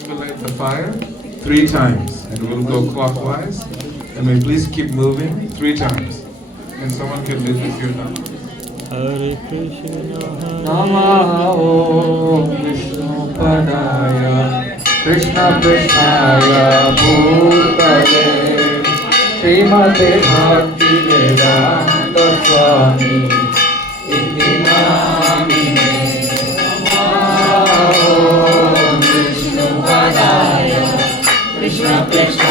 We'll light the fire 3 times and we'll go clockwise. And we please keep moving 3 times. And someone can lead the kirtan. Hare Krishna, Namo Vishnu Padaya Krishna Krishnaya Bhutale Srimate Bhakti Vedanta Swami Iti Namine Namo Vishnu Padaya Krishna Krishnaya